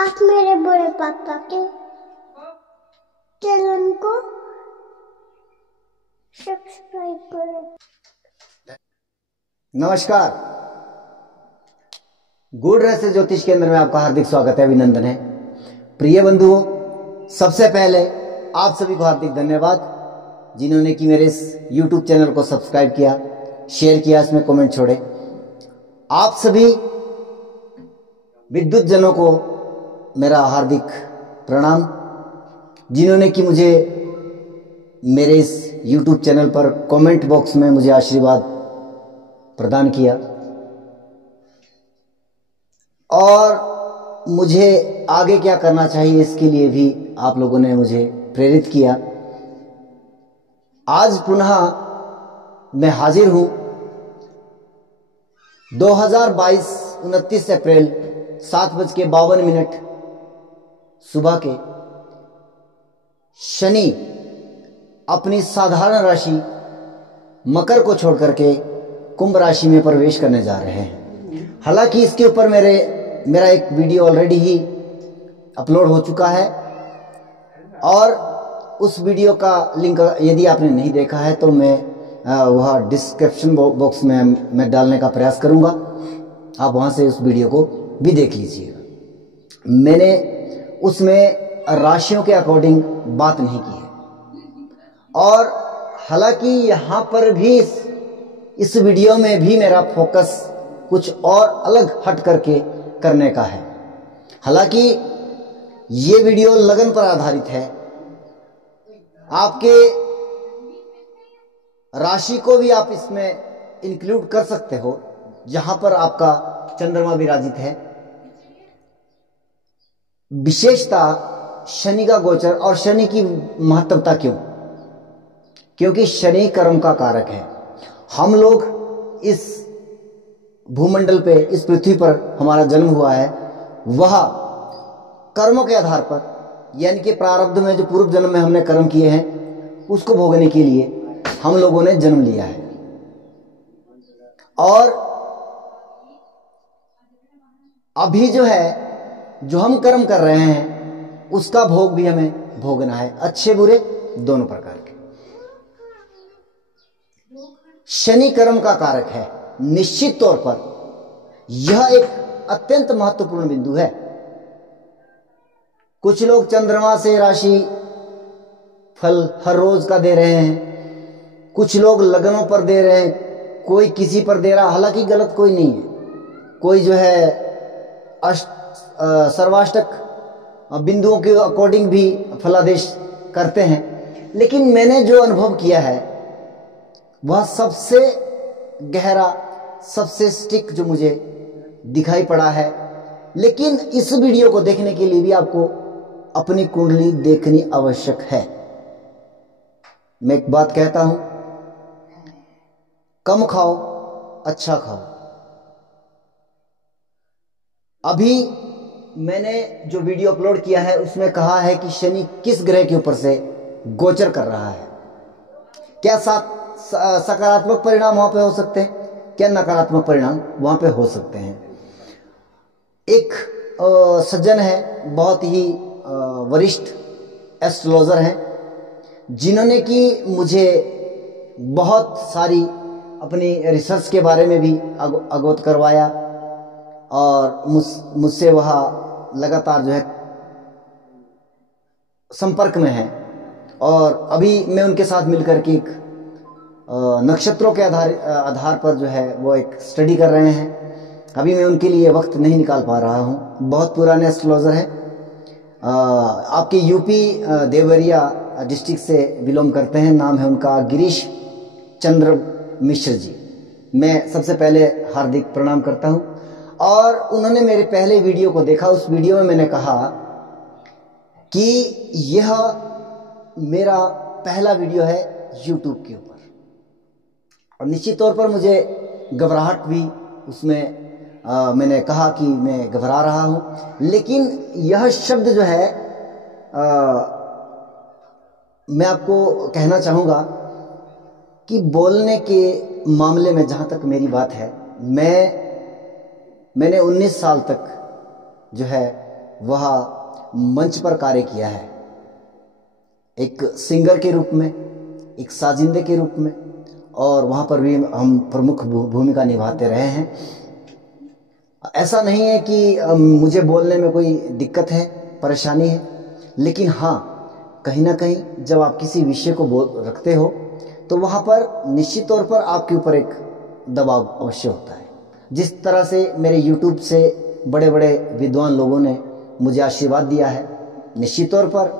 आप मेरे बड़े पापा के चैनल को सब्सक्राइब करें। नमस्कार, गूढ़ रहस्य ज्योतिष केंद्र में आपका हार्दिक स्वागत है, अभिनंदन है। प्रिय बंधुओं, सबसे पहले आप सभी को हार्दिक धन्यवाद जिन्होंने कि मेरे इस YouTube चैनल को सब्सक्राइब किया, शेयर किया, इसमें कमेंट छोड़े। आप सभी विद्युत जनों को मेरा हार्दिक प्रणाम जिन्होंने कि मुझे मेरे इस YouTube चैनल पर कमेंट बॉक्स में मुझे आशीर्वाद प्रदान किया और मुझे आगे क्या करना चाहिए इसके लिए भी आप लोगों ने मुझे प्रेरित किया। आज पुनः मैं हाजिर हूं 2022 29 अप्रैल 7:52 सुबह के। शनि अपनी साधारण राशि मकर को छोड़ करके कुंभ राशि में प्रवेश करने जा रहे हैं। हालांकि इसके ऊपर मेरा एक वीडियो ऑलरेडी ही अपलोड हो चुका है और उस वीडियो का लिंक यदि आपने नहीं देखा है तो मैं वह डिस्क्रिप्शन बॉक्स में मैं डालने का प्रयास करूंगा। आप वहां से उस वीडियो को भी देख लीजिएगा। मैंने उसमें राशियों के अकॉर्डिंग बात नहीं की है और हालांकि यहाँ पर भी इस वीडियो में भी मेरा फोकस कुछ और अलग हट करके करने का है। हालांकि ये वीडियो लगन पर आधारित है। आपके राशि को भी आप इसमें इंक्लूड कर सकते हो जहां पर आपका चंद्रमा विराजित है। विशेषता शनि का गोचर और शनि की महत्वता क्यों? क्योंकि शनि कर्म का कारक है। हम लोग इस भूमंडल पे, इस पृथ्वी पर हमारा जन्म हुआ है, वह कर्मों के आधार पर, यानी कि प्रारब्ध में जो पूर्व जन्म में हमने कर्म किए हैं उसको भोगने के लिए हम लोगों ने जन्म लिया है और अभी जो हम कर्म कर रहे हैं उसका भोग भी हमें भोगना है, अच्छे बुरे दोनों प्रकार के। शनि कर्म का कारक है। निश्चित तौर पर यह एक अत्यंत महत्वपूर्ण बिंदु है। कुछ लोग चंद्रमा से राशि फल हर रोज का दे रहे हैं, कुछ लोग लगनों पर दे रहे हैं, कोई किसी पर दे रहा। हालांकि गलत कोई नहीं है। कोई जो है सर्वाष्टक बिंदुओं के अकॉर्डिंग भी फलादेश करते हैं, लेकिन मैंने जो अनुभव किया है वह सबसे गहरा, सबसे स्टिक जो मुझे दिखाई पड़ा है। लेकिन इस वीडियो को देखने के लिए भी आपको अपनी कुंडली देखनी आवश्यक है। मैं एक बात कहता हूं, कम खाओ अच्छा खाओ। अभी मैंने जो वीडियो अपलोड किया है उसमें कहा है कि शनि किस ग्रह के ऊपर से गोचर कर रहा है। क्या सकारात्मक परिणाम वहां पे हो सकते हैं, क्या नकारात्मक परिणाम वहां पे हो सकते हैं। एक सज्जन है, बहुत ही वरिष्ठ एस्ट्रोलॉजर हैं, जिन्होंने कि मुझे बहुत सारी अपनी रिसर्च के बारे में भी अवगत करवाया और मुझसे वह लगातार जो है संपर्क में है और अभी मैं उनके साथ मिलकर के एक नक्षत्रों के आधार पर जो है वो एक स्टडी कर रहे हैं। अभी मैं उनके लिए वक्त नहीं निकाल पा रहा हूं। बहुत पुराने एस्ट्रोलॉजर हैं, आपके यूपी देवरिया डिस्ट्रिक्ट से बिलोंग करते हैं। नाम है उनका गिरीश चंद्र मिश्र जी। मैं सबसे पहले हार्दिक प्रणाम करता हूं और उन्होंने मेरे पहले वीडियो को देखा। उस वीडियो में मैंने कहा कि यह मेरा पहला वीडियो है YouTube के ऊपर और निश्चित तौर पर मुझे घबराहट भी उसमें मैंने कहा कि मैं घबरा रहा हूं। लेकिन यह शब्द जो है मैं आपको कहना चाहूंगा कि बोलने के मामले में जहां तक मेरी बात है, मैंने 19 साल तक जो है वह मंच पर कार्य किया है, एक सिंगर के रूप में, एक साजिंदे के रूप में, और वहाँ पर भी हम प्रमुख भूमिका निभाते रहे हैं। ऐसा नहीं है कि मुझे बोलने में कोई दिक्कत है, परेशानी है, लेकिन हाँ, कहीं ना कहीं जब आप किसी विषय को रखते हो तो वहाँ पर निश्चित तौर पर आपके ऊपर एक दबाव अवश्य होता है। जिस तरह से मेरे YouTube से बड़े बड़े विद्वान लोगों ने मुझे आशीर्वाद दिया है, निश्चित तौर पर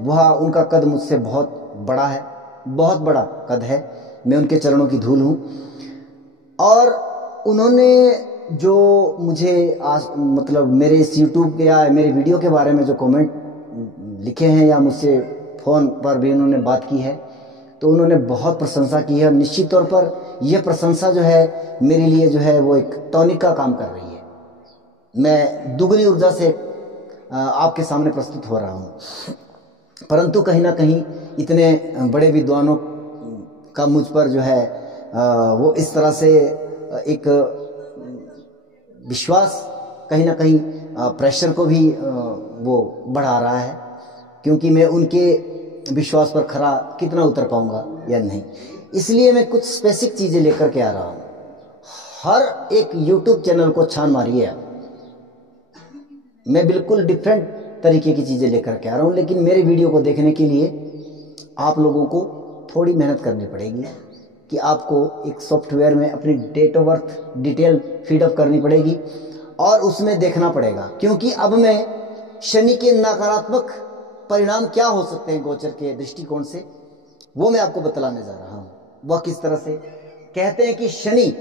वह उनका कद मुझसे बहुत बड़ा है, बहुत बड़ा कद है। मैं उनके चरणों की धूल हूँ, और उन्होंने जो मुझे मतलब मेरे इस YouTube या मेरे वीडियो के बारे में जो कमेंट लिखे हैं या मुझसे फ़ोन पर भी उन्होंने बात की है, तो उन्होंने बहुत प्रशंसा की है। और निश्चित तौर पर यह प्रशंसा जो है मेरे लिए जो है वो एक टॉनिक का काम कर रही है। मैं दुगनी ऊर्जा से आपके सामने प्रस्तुत हो रहा हूँ, परंतु कहीं ना कहीं इतने बड़े विद्वानों का मुझ पर जो है वो इस तरह से एक विश्वास कहीं ना कहीं प्रेशर को भी वो बढ़ा रहा है, क्योंकि मैं उनके विश्वास पर खरा कितना उतर पाऊंगा या नहीं। इसलिए मैं कुछ स्पेसिफिक चीज़ें लेकर के आ रहा हूँ। हर एक YouTube चैनल को छान मारिए आप, मैं बिल्कुल डिफरेंट तरीके की चीज़ें लेकर के आ रहा हूँ, लेकिन मेरे वीडियो को देखने के लिए आप लोगों को थोड़ी मेहनत करनी पड़ेगी कि आपको एक सॉफ्टवेयर में अपनी डेट ऑफ बर्थ डिटेल फीडअप करनी पड़ेगी और उसमें देखना पड़ेगा, क्योंकि अब मैं शनि के नकारात्मक परिणाम क्या हो सकते हैं गोचर के दृष्टिकोण से, वो मैं आपको बतलाने जा रहा हूँ। वह किस तरह से कहते हैं कि शनि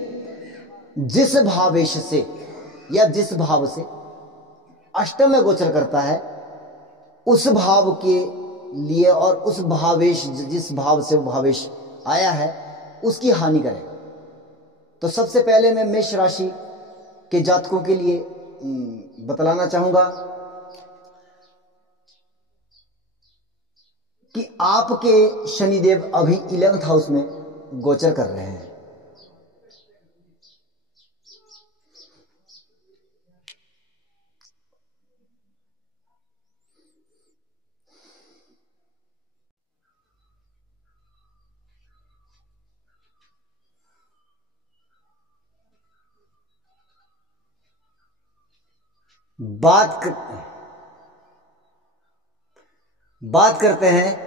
जिस भावेश से या जिस भाव से अष्टम में गोचर करता है, उस भाव के लिए और उस भावेश जिस भाव से वो भावेश आया है उसकी हानि करेगा। तो सबसे पहले मैं मेष राशि के जातकों के लिए बतलाना चाहूंगा कि आपके शनिदेव अभी 11th हाउस में गोचर कर रहे हैं। बात करते हैं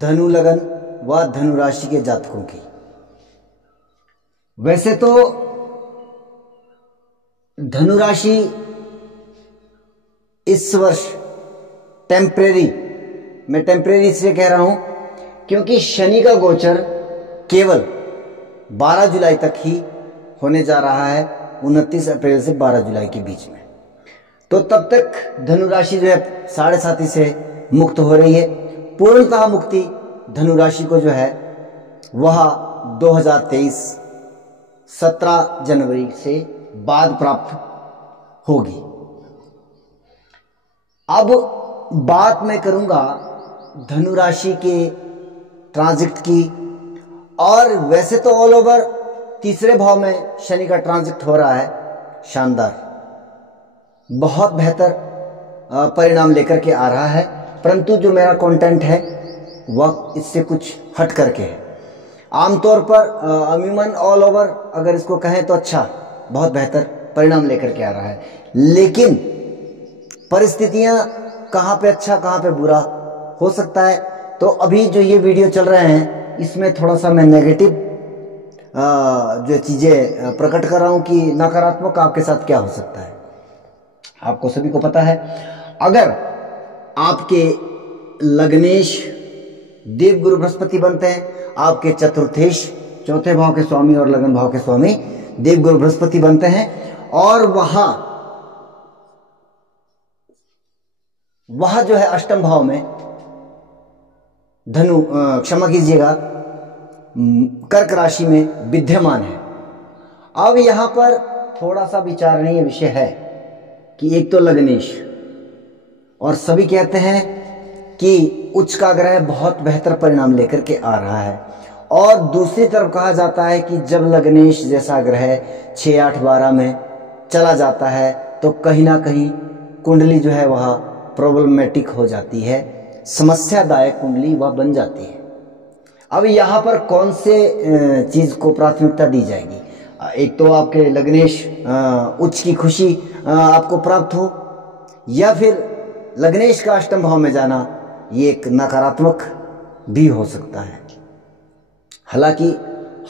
धनु लगन व धनु राशि के जातकों की। वैसे तो धनु राशि इस वर्ष टेम्परेरी, मैं टेम्परेरी से कह रहा हूं क्योंकि शनि का गोचर केवल 12 जुलाई तक ही होने जा रहा है, 29 अप्रैल से 12 जुलाई के बीच में। तो तब तक धनु राशि जो है 7.5 से मुक्त हो रही है। पूर्णतः मुक्ति धनु राशि को जो है वह 2023 17 जनवरी से बाद प्राप्त होगी। अब बात मैं करूंगा धनु राशि के ट्रांजिट की, और वैसे तो ऑल ओवर तीसरे भाव में शनि का ट्रांजिट हो रहा है, शानदार, बहुत बेहतर परिणाम लेकर के आ रहा है, परंतु जो मेरा कंटेंट है वह इससे कुछ हट करके है। आमतौर पर अमूमन ऑल ओवर अगर इसको कहें तो अच्छा, बहुत बेहतर परिणाम लेकर के आ रहा है, लेकिन परिस्थितियां कहां पे अच्छा कहां पे बुरा हो सकता है। तो अभी जो ये वीडियो चल रहे हैं इसमें थोड़ा सा मैं नेगेटिव जो चीजें प्रकट कर रहा हूं कि नकारात्मक आपके साथ क्या हो सकता है। आपको सभी को पता है, अगर आपके लग्नेश देव गुरु बृहस्पति बनते हैं, आपके चतुर्थेश चौथे भाव के स्वामी और लगन भाव के स्वामी देव गुरु बृहस्पति बनते हैं, और वह जो है अष्टम भाव में धनु क्षमा कीजिएगा कर्क राशि में विद्यमान है। अब यहां पर थोड़ा सा विचारणीय विषय है कि एक तो लग्नेश, और सभी कहते हैं कि उच्च का ग्रह बहुत बेहतर परिणाम लेकर के आ रहा है, और दूसरी तरफ कहा जाता है कि जब लग्नेश जैसा ग्रह 6, 8, 12 में चला जाता है तो कहीं ना कहीं कुंडली जो है वह प्रॉब्लमेटिक हो जाती है, समस्यादायक कुंडली वह बन जाती है। अब यहाँ पर कौन से चीज को प्राथमिकता दी जाएगी? एक तो आपके लग्नेश उच्च की खुशी आपको प्राप्त हो, या फिर लग्नेश का अष्टम भाव में जाना ये एक नकारात्मक भी हो सकता है। हालांकि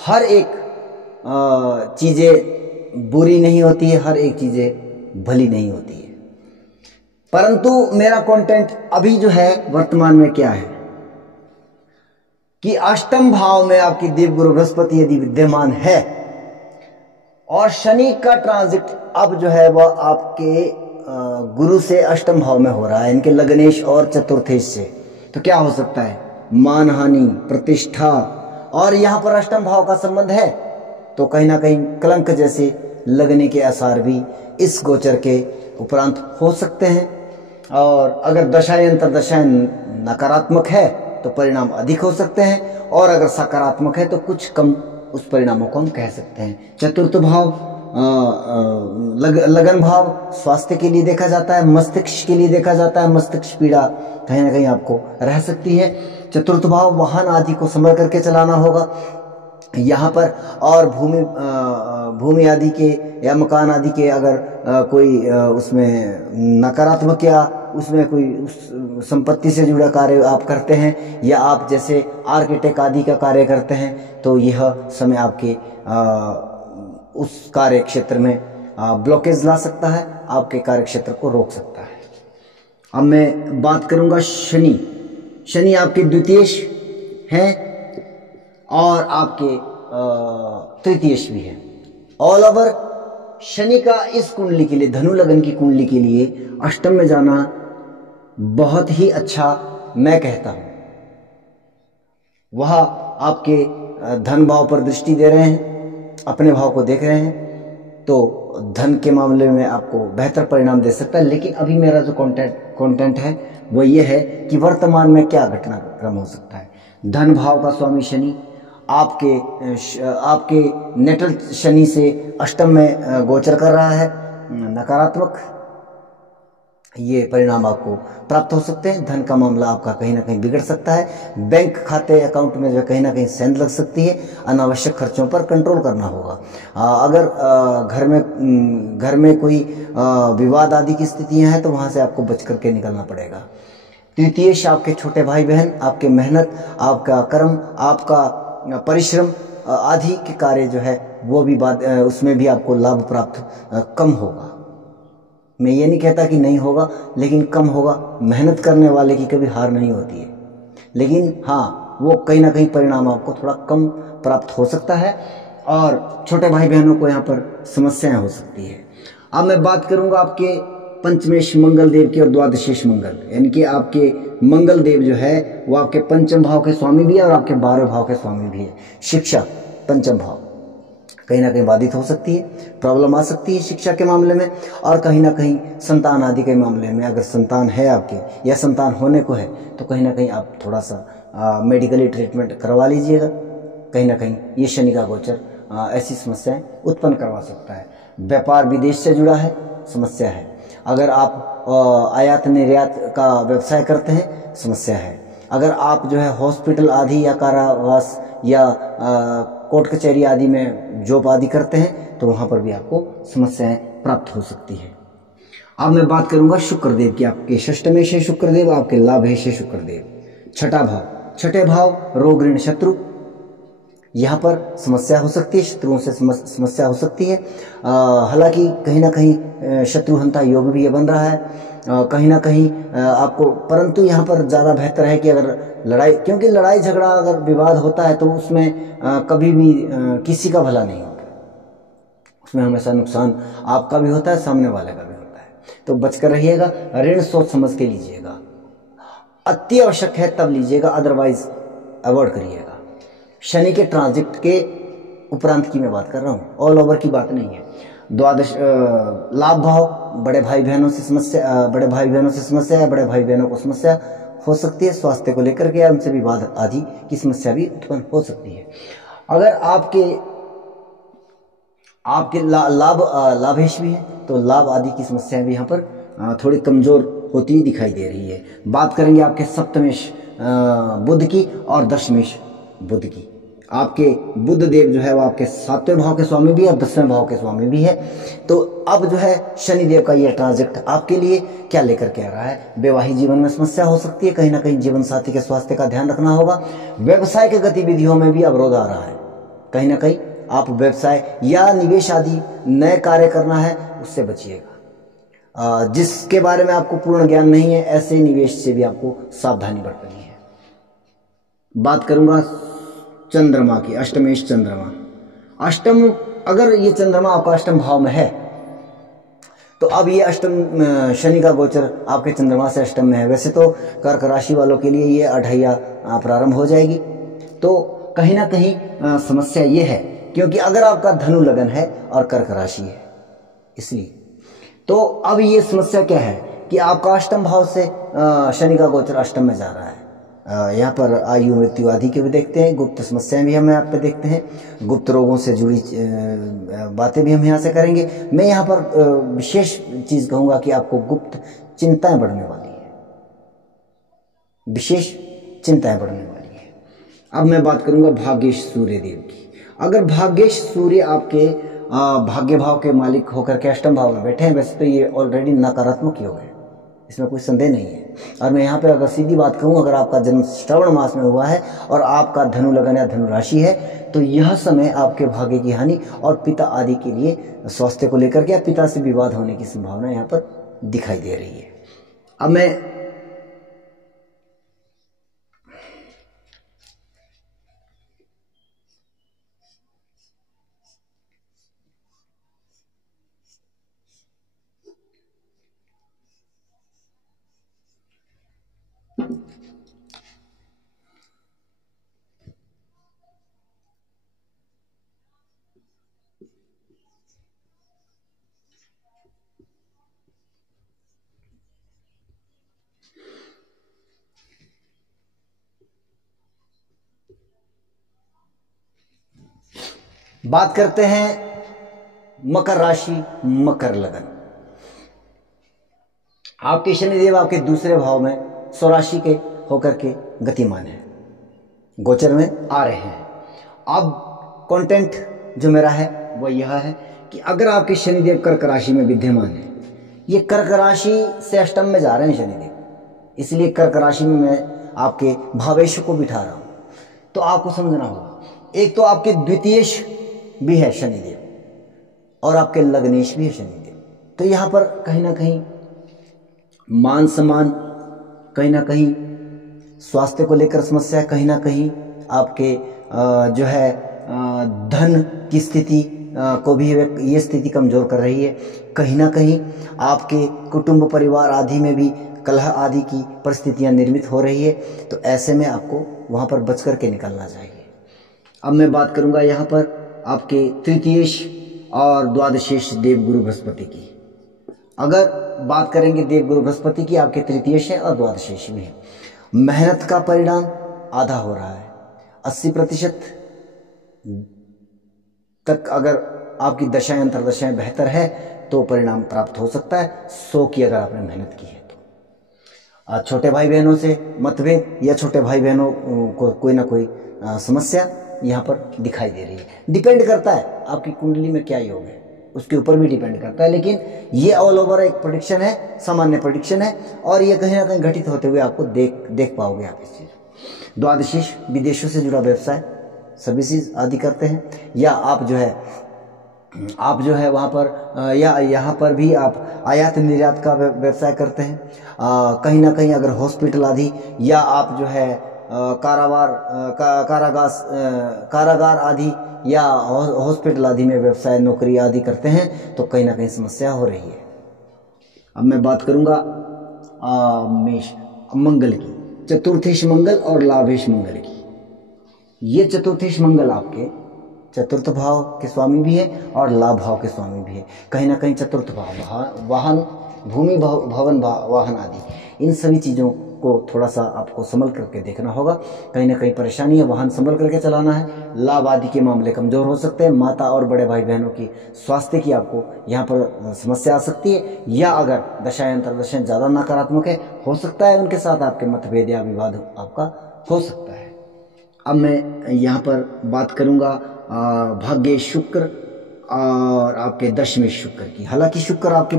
हर एक चीजें बुरी नहीं होती है, हर एक चीजें भली नहीं होती है, परंतु मेरा कंटेंट अभी जो है वर्तमान में क्या है कि अष्टम भाव में आपकी देवगुरु बृहस्पति यदि विद्यमान है और शनि का ट्रांजिट अब जो है वह आपके गुरु से अष्टम भाव में हो रहा है, इनके लग्नेश और चतुर्थेश से, तो क्या हो सकता है? मानहानि, प्रतिष्ठा, और यहां पर अष्टम भाव का संबंध है तो कहीं ना कहीं कलंक जैसे लगने के आसार भी इस गोचर के उपरांत हो सकते हैं। और अगर दशाएं अंतर्दशाएं नकारात्मक है तो परिणाम अधिक हो सकते हैं, और अगर सकारात्मक है तो कुछ कम उस परिणामों को हम कह सकते हैं। चतुर्थ भाव लगन भाव स्वास्थ्य के लिए देखा जाता है, मस्तिष्क के लिए देखा जाता है। मस्तिष्क पीड़ा कहीं ना कहीं आपको रह सकती है। चतुर्थ भाव वाहन आदि को संभल करके चलाना होगा यहाँ पर, और भूमि आदि के या मकान आदि के अगर कोई उसमें नकारात्मक या उसमें कोई उस संपत्ति से जुड़ा कार्य आप करते हैं, या आप जैसे आर्किटेक्ट आदि का कार्य करते हैं, तो यह समय आपके उस कार्य क्षेत्र में ब्लॉकेज ला सकता है, आपके कार्य क्षेत्र को रोक सकता है। अब मैं बात करूंगा शनि। शनि आपके द्वितीयेश हैं और आपके तृतीयेश भी है। ऑल ओवर शनि का इस कुंडली के लिए, धनु लगन की कुंडली के लिए अष्टम में जाना बहुत ही अच्छा मैं कहता हूं। वह आपके धन भाव पर दृष्टि दे रहे हैं, अपने भाव को देख रहे हैं, तो धन के मामले में आपको बेहतर परिणाम दे सकता है। लेकिन अभी मेरा जो कंटेंट है वो ये है कि वर्तमान में क्या घटनाक्रम हो सकता है। धन भाव का स्वामी शनि आपके नेटल शनि से अष्टम में गोचर कर रहा है, नकारात्मक ये परिणाम आपको प्राप्त हो सकते हैं। धन का मामला आपका कहीं ना कहीं बिगड़ सकता है। बैंक खाते अकाउंट में जो कहीं ना कहीं सेंध लग सकती है। अनावश्यक खर्चों पर कंट्रोल करना होगा। अगर घर में कोई विवाद आदि की स्थितियां हैं तो वहां से आपको बच करके निकलना पड़ेगा। तृतीयेश आपके छोटे भाई बहन, आपके मेहनत, आपका कर्म, आपका परिश्रम आदि के कार्य जो है वो भी उसमें भी आपको लाभ प्राप्त कम होगा। मैं ये नहीं कहता कि नहीं होगा, लेकिन कम होगा। मेहनत करने वाले की कभी हार नहीं होती है, लेकिन हाँ वो कहीं ना कहीं परिणाम आपको थोड़ा कम प्राप्त हो सकता है, और छोटे भाई बहनों को यहाँ पर समस्याएं हो सकती है। अब मैं बात करूंगा आपके पंचमेश मंगल देव की और द्वादशेश मंगल, यानी कि आपके मंगल देव जो है वो आपके पंचम भाव के स्वामी भी है और आपके 12वें भाव के स्वामी भी है। शिक्षा, पंचम भाव कहीं ना कहीं बाधित हो सकती है, प्रॉब्लम आ सकती है शिक्षा के मामले में, और कहीं ना कहीं संतान आदि के मामले में, अगर संतान है आपके या संतान होने को है तो कहीं ना कहीं आप थोड़ा सा मेडिकली ट्रीटमेंट करवा लीजिएगा। कहीं ना कहीं ये शनि का गोचर ऐसी समस्याएं उत्पन्न करवा सकता है। व्यापार विदेश से जुड़ा है, समस्या है। अगर आप आयात निर्यात का व्यवसाय करते हैं, समस्या है। अगर आप जो है हॉस्पिटल आदि या कारावास या कोर्ट कचहरी आदि में जॉब आदि करते हैं तो वहां पर भी आपको समस्याएं प्राप्त हो सकती है। अब मैं बात करूंगा शुक्रदेव की। आपके षष्ठमेश है शुक्रदेव, आपके लाभेश है शुक्रदेव। छठा भाव, छठे भाव रोग ऋण शत्रु, यहाँ पर समस्या हो सकती है, शत्रुओं से समस्या हो सकती है। हालांकि कहीं ना कहीं शत्रुहंता योग भी ये बन रहा है कहीं ना कहीं आपको, परंतु यहाँ पर ज़्यादा बेहतर है कि अगर लड़ाई, क्योंकि लड़ाई झगड़ा अगर विवाद होता है तो उसमें कभी भी किसी का भला नहीं होता, उसमें हमेशा नुकसान आपका भी होता है, सामने वाले का भी होता है। तो बचकर रहिएगा, ऋण सोच समझ के लीजिएगा, अति आवश्यक है तब लीजिएगा, अदरवाइज अवॉइड करिएगा। शनि के ट्रांजिट के उपरांत की मैं बात कर रहा हूँ, ऑल ओवर की बात नहीं है। द्वादश लाभ भाव, बड़े भाई बहनों से समस्या है, बड़े भाई बहनों को समस्या हो सकती है, स्वास्थ्य को लेकर के, उनसे विवाद आदि की समस्या भी उत्पन्न हो सकती है। अगर आपके लाभेश भी है तो लाभ आदि की समस्याएं भी यहाँ पर थोड़ी कमजोर होती हुई दिखाई दे रही है। बात करेंगे आपके सप्तमेश बुध की और दशमेश बुध की। आपके बुध देव जो है वो आपके 7वें भाव के स्वामी भी है और 10वें भाव के स्वामी भी है। तो अब जो है शनि देव का ये ट्रांजिट आपके लिए क्या लेकर के आ रहा है? वैवाहिक जीवन में समस्या हो सकती है, कहीं ना कहीं जीवन साथी के स्वास्थ्य का ध्यान रखना होगा। व्यवसाय के गतिविधियों में भी अवरोध आ रहा है, कहीं ना कहीं आप व्यवसाय या निवेश आदि नए कार्य करना है उससे बचिएगा। जिसके बारे में आपको पूर्ण ज्ञान नहीं है ऐसे निवेश से भी आपको सावधानी बरतनी है। बात करूंगा चंद्रमा की, अष्टमेश चंद्रमा। अष्टम, अगर ये चंद्रमा आपका अष्टम भाव में है तो अब ये अष्टम शनि का गोचर आपके चंद्रमा से अष्टम में है। वैसे तो कर्क राशि वालों के लिए ये अढ़ैया प्रारंभ हो जाएगी, तो कहीं ना कहीं समस्या ये है, क्योंकि अगर आपका धनु लगन है और कर्क राशि है, इसलिए तो अब ये समस्या क्या है कि आपका अष्टम भाव से शनि का गोचर अष्टम में जा रहा है। यहाँ पर आयु मृत्यु आदि के भी देखते हैं, गुप्त समस्याएं भी हम यहाँ पे देखते हैं, गुप्त रोगों से जुड़ी बातें भी हम यहाँ से करेंगे। मैं यहाँ पर विशेष चीज कहूंगा कि आपको गुप्त चिंताएं बढ़ने वाली है, विशेष चिंताएं बढ़ने वाली है। अब मैं बात करूंगा भाग्येश सूर्य देव की। अगर भाग्येश सूर्य आपके भाग्य भाव के मालिक होकर के अष्टम भाव में बैठे हैं, वैसे तो ये ऑलरेडी नकारात्मक योग है, इसमें कोई संदेह नहीं है। और मैं यहाँ पे अगर सीधी बात कहूँ, अगर आपका जन्म श्रवण मास में हुआ है और आपका धनु लगन या धनु राशि है, तो यह समय आपके भाग्य की हानि और पिता आदि के लिए स्वास्थ्य को लेकर के या पिता से विवाद होने की संभावना यहाँ पर दिखाई दे रही है। अब मैं बात करते हैं मकर राशि, मकर लगन। आपके शनिदेव आपके दूसरे भाव में स्वराशि के होकर के गतिमान है, गोचर में आ रहे हैं। अब कंटेंट जो मेरा है वो यह है कि अगर आपके शनिदेव कर्क राशि में विद्यमान है, ये कर्क राशि से अष्टम में जा रहे हैं शनिदेव, इसलिए कर्क राशि में मैं आपके भावेश को बिठा रहा हूं। तो आपको समझना होगा, एक तो आपके द्वितीयेश भी है शनिदेव और आपके लग्नेश भी है शनिदेव। तो यहां पर कहीं ना कहीं मान सम्मान, कहीं ना कहीं स्वास्थ्य को लेकर समस्या, कहीं ना कहीं आपके जो है धन की स्थिति को भी ये स्थिति कमजोर कर रही है। कहीं ना कहीं आपके कुटुंब परिवार आदि में भी कलह आदि की परिस्थितियां निर्मित हो रही है। तो ऐसे में आपको वहां पर बच करके निकलना चाहिए। अब मैं बात करूंगा यहाँ पर आपके तृतीयेश और द्वादशेश देवगुरु बृहस्पति की। अगर बात करेंगे देवगुरु बृहस्पति की, आपके तृतीयेश है और द्वादशेश भी है। मेहनत का परिणाम आधा हो रहा है, 80% तक अगर आपकी दशाएं अंतरदशाएं बेहतर है तो परिणाम प्राप्त हो सकता है, 100 की अगर आपने मेहनत की है तो। छोटे भाई बहनों से मतभेद या छोटे भाई बहनों को कोई ना कोई समस्या यहाँ पर दिखाई दे रही है। डिपेंड करता है आपकी कुंडली में क्या योग है, उसके ऊपर भी डिपेंड करता है, लेकिन ये ऑल ओवर एक प्रेडिक्शन है, सामान्य प्रेडिक्शन है और ये कहीं ना कहीं घटित होते हुए आपको देख पाओगे आप इस चीज। द्वादशीश विदेशों से जुड़ा व्यवसाय, सर्विसेज आदि करते हैं, या आप जो है वहाँ पर या यहाँ पर भी आप आयात निर्यात का व्यवसाय करते हैं। कहीं ना कहीं अगर हॉस्पिटल आदि या आप जो है कारागार आदि या हॉस्पिटल आदि में व्यवसाय नौकरी आदि करते हैं तो कहीं ना कहीं समस्या हो रही है। अब मैं बात करूंगा मेष मंगल की, चतुर्थेश मंगल और लाभेश मंगल की। ये चतुर्थेश मंगल आपके चतुर्थ भाव के स्वामी भी है और लाभ भाव के स्वामी भी है। कहीं ना कहीं चतुर्थ भाव वाहन, भूमि, भवन, वाहन आदि इन सभी चीजों को थोड़ा सा आपको संभल करके देखना होगा। कहीं ना कहीं परेशानी है, वाहन संभल करके चलाना है। लाभ आदि के मामले कमजोर हो सकते हैं। माता और बड़े भाई बहनों की स्वास्थ्य की आपको यहाँ पर समस्या आ सकती है, या अगर दशाएं अंतर्दशाएं ज़्यादा नकारात्मक है, हो सकता है उनके साथ आपके मतभेद या विवाद आपका हो सकता है। अब मैं यहाँ पर बात करूँगा भाग्य शुक्र और आपके दशमेश शुक्र की। हालांकि शुक्र आपके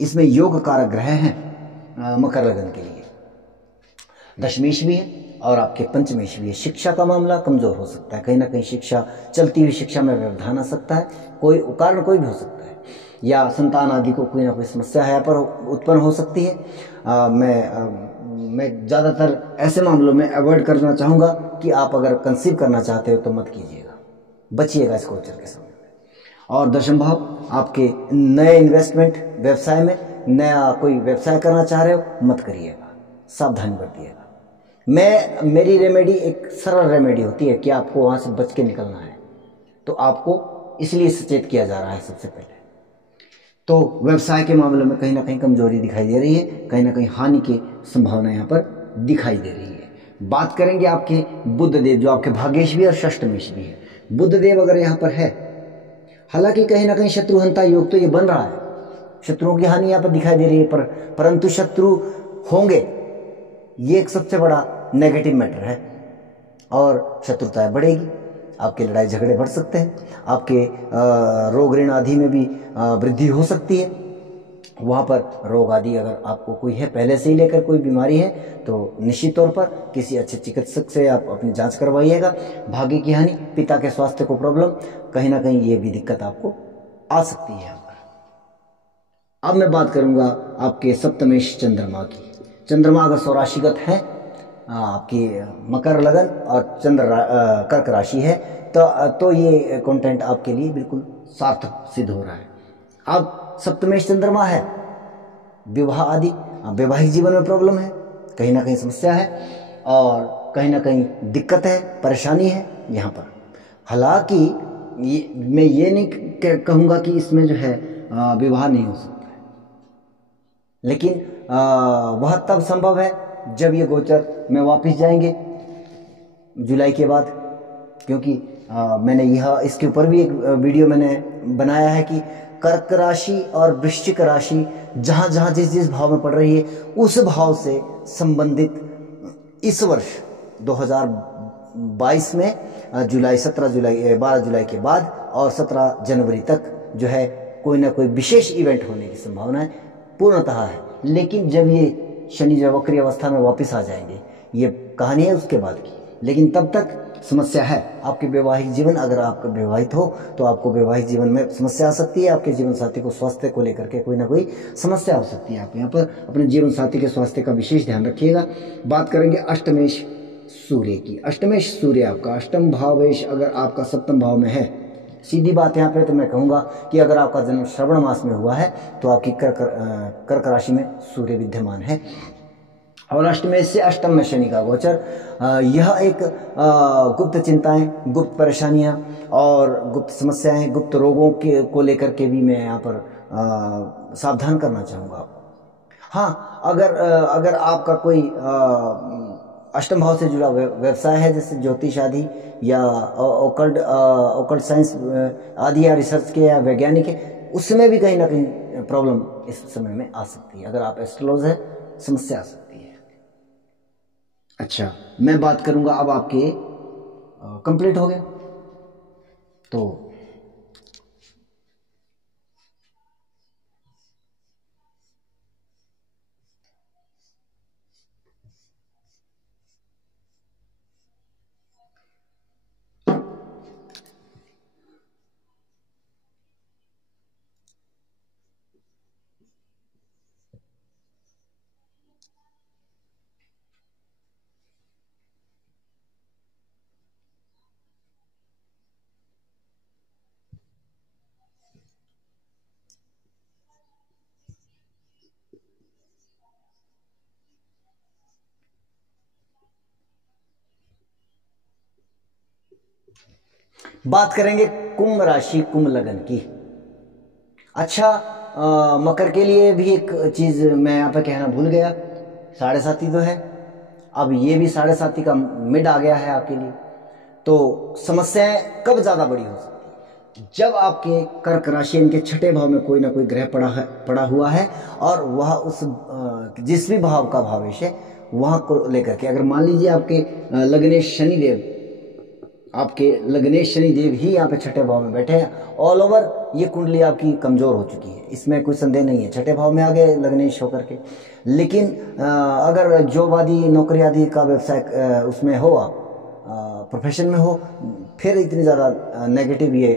इसमें योग कारक ग्रह हैं मकर लगन के लिए, दशमेश भी है और आपके पंचमेश भी है। शिक्षा का मामला कमजोर हो सकता है, कहीं ना कहीं शिक्षा, चलती हुई शिक्षा में व्यवधान आ सकता है, कोई कारण कोई भी हो सकता है, या संतान आदि को कोई ना कोई समस्या यहाँ पर उत्पन्न हो सकती है। मैं ज़्यादातर ऐसे मामलों में अवॉइड करना चाहूँगा कि आप अगर कंसीव करना चाहते हो तो मत कीजिएगा, बचिएगा इस गोचर के समय में। और दशम भाव आपके नए इन्वेस्टमेंट, व्यवसाय में नया कोई व्यवसाय करना चाह रहे हो मत करिएगा, सावधानी बरतिएगा। मेरी रेमेडी एक सरल रेमेडी होती है कि आपको वहाँ से बच के निकलना है, तो आपको इसलिए सचेत किया जा रहा है सबसे पहले। तो व्यवसाय के मामले में कहीं ना कहीं कमजोरी दिखाई दे रही है, कहीं ना कहीं हानि की संभावना यहाँ पर दिखाई दे रही है। बात करेंगे आपके बुध देव, जो आपके भाग्येश भी और षष्टमेश भी है। बुध देव अगर यहाँ पर है, हालांकि कहीं ना कहीं शत्रुहंता योग तो ये बन रहा है, शत्रुओं की हानि यहाँ पर दिखाई दे रही है, परंतु शत्रु होंगे, ये एक सबसे बड़ा नेगेटिव मैटर है। और शत्रुताएं बढ़ेगी, आपके लड़ाई झगड़े बढ़ सकते हैं, आपके रोग ऋण आदि में भी वृद्धि हो सकती है। वहाँ पर रोग आदि अगर आपको कोई है, पहले से ही लेकर कोई बीमारी है, तो निश्चित तौर पर किसी अच्छे चिकित्सक से आप अपनी जांच करवाइएगा। भाग्य की हानि, पिता के स्वास्थ्य को प्रॉब्लम, कहीं ना कहीं ये भी दिक्कत आपको आ सकती है यहाँ पर। अब मैं बात करूंगा आपके सप्तमेश चंद्रमा की। चंद्रमा अगर स्वराशिगत है, आपकी मकर लगन और चंद्र कर्क राशि है, तो ये कंटेंट आपके लिए बिल्कुल सार्थक सिद्ध हो रहा है। अब सप्तमेश चंद्रमा है, विवाह आदि, वैवाहिक जीवन में प्रॉब्लम है, कहीं ना कहीं समस्या है और कहीं ना कहीं दिक्कत है, परेशानी है यहाँ पर। हालांकि मैं ये नहीं कहूँगा कि इसमें जो है विवाह नहीं हो सकता है, लेकिन वह तब संभव है जब ये गोचर में वापस जाएंगे जुलाई के बाद, क्योंकि मैंने यह इसके ऊपर भी एक वीडियो मैंने बनाया है कि कर्क राशि और वृश्चिक राशि जहाँ जहाँ जिस भाव में पड़ रही है, उस भाव से संबंधित इस वर्ष 2022 में 12 जुलाई के बाद और 17 जनवरी तक जो है कोई ना कोई विशेष इवेंट होने की संभावना पूर्णतः है। लेकिन जब ये शनि जब वक्री अवस्था में वापस आ जाएंगे, ये कहानी है उसके बाद की, लेकिन तब तक समस्या है। आपके वैवाहिक जीवन, अगर आप विवाहित हो तो आपको वैवाहिक जीवन में समस्या आ सकती है। आपके जीवन साथी को स्वास्थ्य को लेकर के कोई ना कोई समस्या हो सकती है। आप यहाँ पर अपने जीवन साथी के स्वास्थ्य का विशेष ध्यान रखिएगा। बात करेंगे अष्टमेश सूर्य की। अष्टमेश सूर्य आपका अष्टम भावेश अगर आपका सप्तम भाव में है, सीधी बात यहाँ पे तो मैं कहूँगा कि अगर आपका जन्म श्रवण मास में हुआ है तो आपकी कर्क राशि में सूर्य विद्यमान है और अष्टमेश से अष्टम में शनि का गोचर। यह एक गुप्त चिंताएं, गुप्त परेशानियां और गुप्त समस्याएं, गुप्त रोगों को लेकर के भी मैं यहाँ पर सावधान करना चाहूँगा आपको। हाँ, अगर आपका कोई अष्टम भाव से जुड़ा व्यवसाय है, जैसे ज्योतिष आदि या ओकल्ट साइंस आदि या रिसर्च के या वैज्ञानिक है, उसमें भी कहीं ना कहीं प्रॉब्लम इस समय में आ सकती है। अगर आप एस्ट्रोलॉजर है, समस्या आ सकती है। अच्छा, मैं बात करूंगा अब आपके कंप्लीट हो गया तो बात करेंगे कुंभ राशि, कुंभ लगन की। अच्छा, मकर के लिए भी एक चीज मैं यहाँ पर कहना भूल गया 7.5 तो है, अब ये भी 7.5 का मिड आ गया है आपके लिए। तो समस्याएं कब ज्यादा बड़ी हो सकती है? जब आपके कर्क राशि इनके 6ठे भाव में कोई ना कोई ग्रह पड़ा हुआ है और वह उस जिस भी भाव का भावेश है वहां को लेकर के, अगर मान लीजिए आपके लग्नेश शनिदेव ही यहाँ पे 6ठे भाव में बैठे हैं, ऑल ओवर ये कुंडली आपकी कमजोर हो चुकी है, इसमें कोई संदेह नहीं है। 6ठे भाव में आ गए लग्नेश होकर के। लेकिन अगर जॉब आदि नौकरी आदि का व्यवसाय उसमें हो, आप प्रोफेशन में हो, फिर इतनी ज़्यादा नेगेटिव ये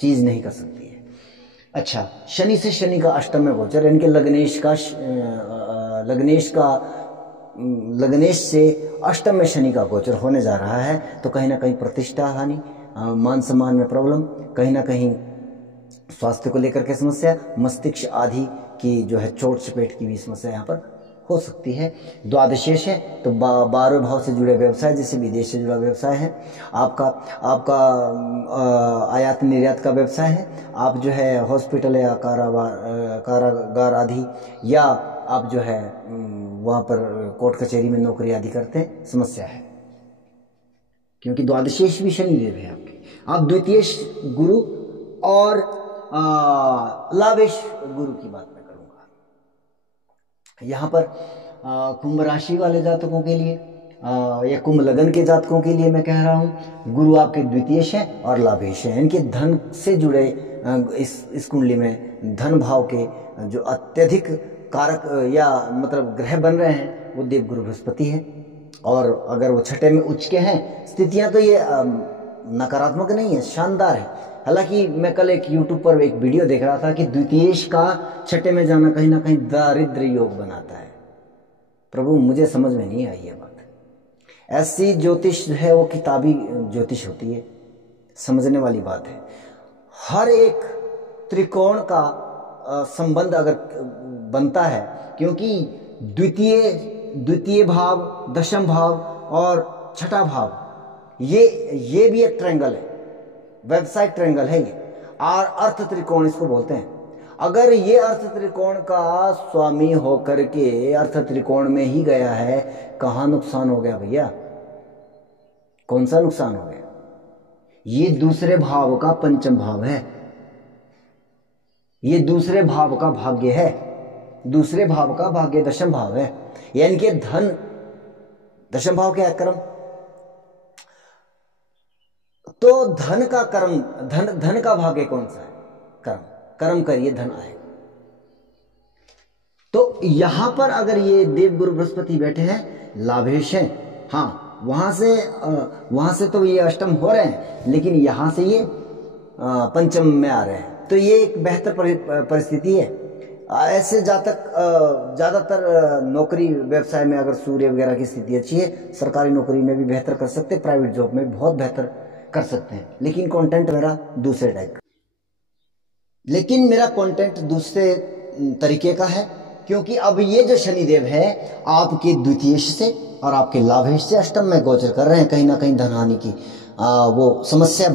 चीज़ नहीं कर सकती है। अच्छा, शनि से शनि का अष्टम में गोचर, इनके लग्नेश से अष्टम में शनि का गोचर होने जा रहा है। तो कहीं ना कहीं प्रतिष्ठा हानि, मान सम्मान में प्रॉब्लम, कहीं ना कहीं स्वास्थ्य को लेकर के समस्या, मस्तिष्क आदि की जो है चोट चपेट की भी समस्या यहाँ पर हो सकती है। द्वादशेश है तो 12वें भाव से जुड़े व्यवसाय, जैसे विदेश से जुड़ा व्यवसाय है, आपका आयात निर्यात का व्यवसाय है, आप जो है हॉस्पिटल या कारागार आदि, या आप जो है वहाँ पर कोर्ट कचहरी में नौकरी आदि करते हैं, समस्या है। क्योंकि द्वादशेश भी शनिदेव है आपके। आप द्वितीय गुरु और लाभेश गुरु की बात मैं करूंगा यहाँ पर। कुंभ राशि वाले जातकों के लिए या कुंभ लगन के जातकों के लिए मैं कह रहा हूँ, गुरु आपके द्वितीयेश है और लाभेश है। इनके धन से जुड़े इस कुंडली में धन भाव के जो अत्यधिक कारक या मतलब ग्रह बन रहे हैं वो देवगुरु बृहस्पति है। और अगर वो 6ठे में उच्च के हैं, स्थितियां तो ये नकारात्मक नहीं है, शानदार है। हालांकि मैं कल एक YouTube पर एक वीडियो देख रहा था कि द्वितीयेश का 6ठे में जाना कहीं ना कहीं दारिद्र योग बनाता है। प्रभु मुझे समझ में नहीं आई ये बात। ऐसी ज्योतिष है वो किताबी ज्योतिष होती है, समझने वाली बात है। हर एक त्रिकोण का संबंध अगर बनता है, क्योंकि द्वितीय भाव, दशम भाव और 6ठा भाव ये भी एक ट्रायंगल है, वेबसाइट ट्रायंगल है ये, और अर्थ त्रिकोण इसको बोलते हैं। अगर ये अर्थ त्रिकोण का स्वामी होकर के अर्थ त्रिकोण में ही गया है, कहाँ नुकसान हो गया भैया? कौन सा नुकसान हो गया? ये दूसरे भाव का पंचम भाव है, ये दूसरे भाव का भाग्य है, दूसरे भाव का भाग्य दशम भाव है। यानी कि धन दशम भाव क्या है? कर्म। तो धन का कर्म, धन का भाग्य कौन सा है? कर्म। कर्म करिए धन आएगा। तो यहां पर अगर ये देवगुरु बृहस्पति बैठे हैं, लाभेश हैं, हाँ वहां से तो ये अष्टम हो रहे हैं, लेकिन यहां से ये पंचम में आ रहे हैं, तो ये एक बेहतर परिस्थिति है। ऐसे जातक ज्यादातर नौकरी व्यवसाय में अगर सूर्य वगैरह की स्थिति अच्छी है, सरकारी नौकरी में भी बेहतर कर सकते हैं, प्राइवेट जॉब में भी बहुत बेहतर कर सकते हैं। लेकिन कंटेंट मेरा दूसरे टाइप का, लेकिन मेरा कंटेंट दूसरे तरीके का है, क्योंकि अब ये जो शनिदेव है आपके द्वितीय से और आपके लाभेश से अष्टम में गोचर कर रहे हैं। कहीं ना कहीं धनहानि की वो समस्या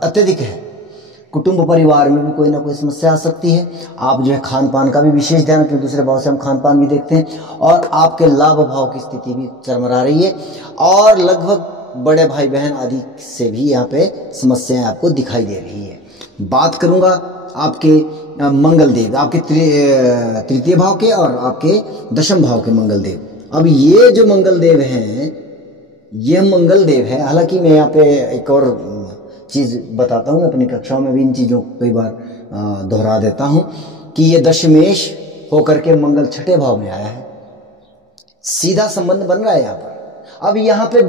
अत्यधिक है। कुटुंब परिवार में भी कोई ना कोई समस्या आ सकती है। आप जो है खान पान का भी विशेष ध्यान रखें, दूसरे भाव से हम खान पान भी देखते हैं, और आपके लाभ भाव की स्थिति भी चरमरा रही है, और लगभग बड़े भाई बहन आदि से भी यहाँ पे समस्याएं आपको दिखाई दे रही है। बात करूंगा आपके मंगल देव, आपके तृतीय भाव के और आपके दशम भाव के मंगल देव। अब ये जो मंगल देव हैं, ये मंगल देव है, हालांकि मैं यहाँ पे एक और चीज बताता हूँ, अपनी कक्षाओं में भी इन चीजों को कई बार दोहरा देता हूँ कि ये दशमेश होकर के मंगल 6ठे भाव में आया है, सीधा संबंध बन रहा है यहाँ पर। अब यहाँ पे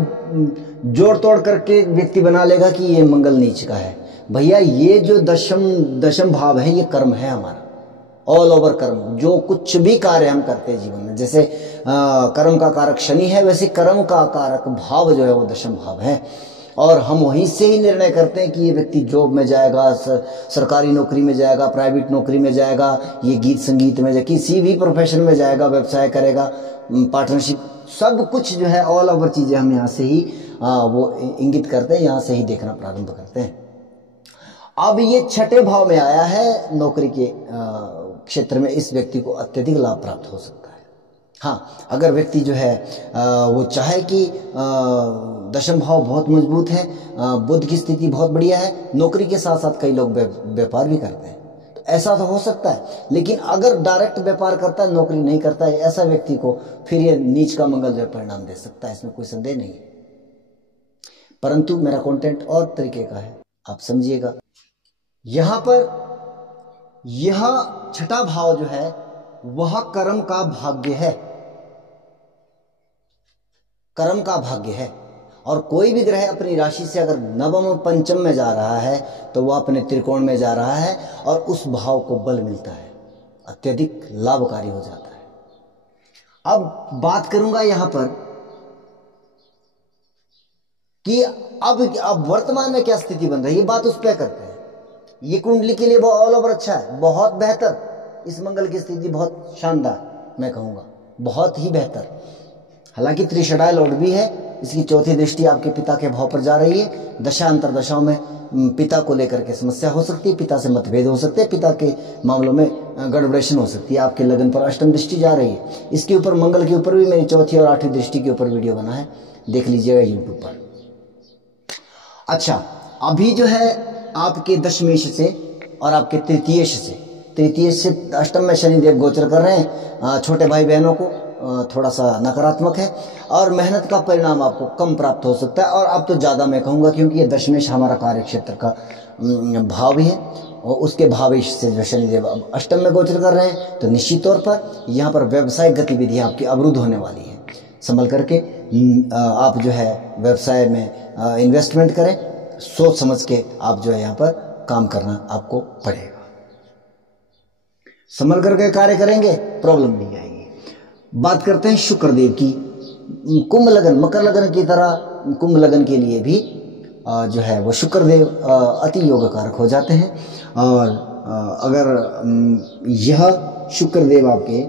जोड़ तोड़ करके व्यक्ति बना लेगा कि ये मंगल नीच का है। भैया ये जो दशम भाव है ये कर्म है हमारा, ऑल ओवर कर्म। जो कुछ भी कार्य हम करते हैं जीवन में, जैसे कर्म का कारक शनि है, वैसे कर्म का कारक भाव जो है वो दशम भाव है, और हम वहीं से ही निर्णय करते हैं कि ये व्यक्ति जॉब में जाएगा, सरकारी नौकरी में जाएगा, प्राइवेट नौकरी में जाएगा, ये गीत संगीत में जाएगा, किसी भी प्रोफेशन में जाएगा, व्यवसाय करेगा, पार्टनरशिप, सब कुछ जो है ऑल ओवर चीजें हम यहाँ से ही वो इंगित करते हैं, यहाँ से ही देखना प्रारंभ करते हैं। अब ये 6ठे भाव में आया है नौकरी के क्षेत्र में इस व्यक्ति को अत्यधिक लाभ प्राप्त हो सकता है। हाँ, अगर व्यक्ति जो है वो चाहे कि दशम भाव बहुत मजबूत है, बुध की स्थिति बहुत बढ़िया है, नौकरी के साथ साथ कई लोग व्यापार भी करते हैं, तो ऐसा तो हो सकता है। लेकिन अगर डायरेक्ट व्यापार करता है, नौकरी नहीं करता है, ऐसा व्यक्ति को फिर ये नीच का मंगल जो परिणाम दे सकता है, इसमें कोई संदेह नहीं है। परंतु मेरा कंटेंट और तरीके का है, आप समझिएगा। यहां पर यह छठा भाव जो है वह कर्म का भाग्य है, कर्म का भाग्य है। और कोई भी ग्रह अपनी राशि से अगर नवम और पंचम में जा रहा है तो वह अपने त्रिकोण में जा रहा है और उस भाव को बल मिलता है, अत्यधिक लाभकारी हो जाता है। अब बात करूंगा यहां पर कि अब वर्तमान में क्या स्थिति बन रही है, बात उस पर करते हैं। ये कुंडली के लिए ऑल ओवर अच्छा है, बहुत बेहतर। इस मंगल की स्थिति बहुत शानदार, मैं कहूंगा बहुत ही बेहतर। हालांकि त्रिषडाय लॉर्ड भी है, इसकी चौथी दृष्टि आपके पिता के भाव पर जा रही है। दशा अंतर दशाओं में पिता को लेकर के समस्या हो सकती है, पिता से मतभेद हो सकते हैं, पिता के मामलों में गड़बड़ेशन हो सकती है। आपके लगन पर अष्टम दृष्टि जा रही है। इसके ऊपर मंगल के ऊपर भी मेरी चौथी और आठवीं दृष्टि के ऊपर वीडियो बना है, देख लीजिएगा यूट्यूब पर। अच्छा, अभी जो है आपके दशमेश से और आपके तृतीय से अष्टम में शनिदेव गोचर कर रहे हैं। छोटे भाई बहनों को थोड़ा सा नकारात्मक है और मेहनत का परिणाम आपको कम प्राप्त हो सकता है, और अब तो ज़्यादा मैं कहूँगा, क्योंकि ये दशमेश हमारा कार्य क्षेत्र का भाव भी है और उसके भावेश से जो शनिदेव अब अष्टम में गोचर कर रहे हैं, तो निश्चित तौर पर यहाँ पर व्यावसायिक गतिविधियाँ आपकी अवरुद्ध होने वाली है। संभल करके आप जो है व्यवसाय में इन्वेस्टमेंट करें, सोच समझ के आप जो है यहाँ पर काम करना आपको पड़ेगा। संभल करके कार्य करेंगे, प्रॉब्लम नहीं आएगी। बात करते हैं शुक्रदेव की। कुंभ लगन, मकर लगन की तरह कुंभ लगन के लिए भी जो है वो शुक्रदेव अति योगकारक हो जाते हैं। और अगर यह शुक्रदेव आपके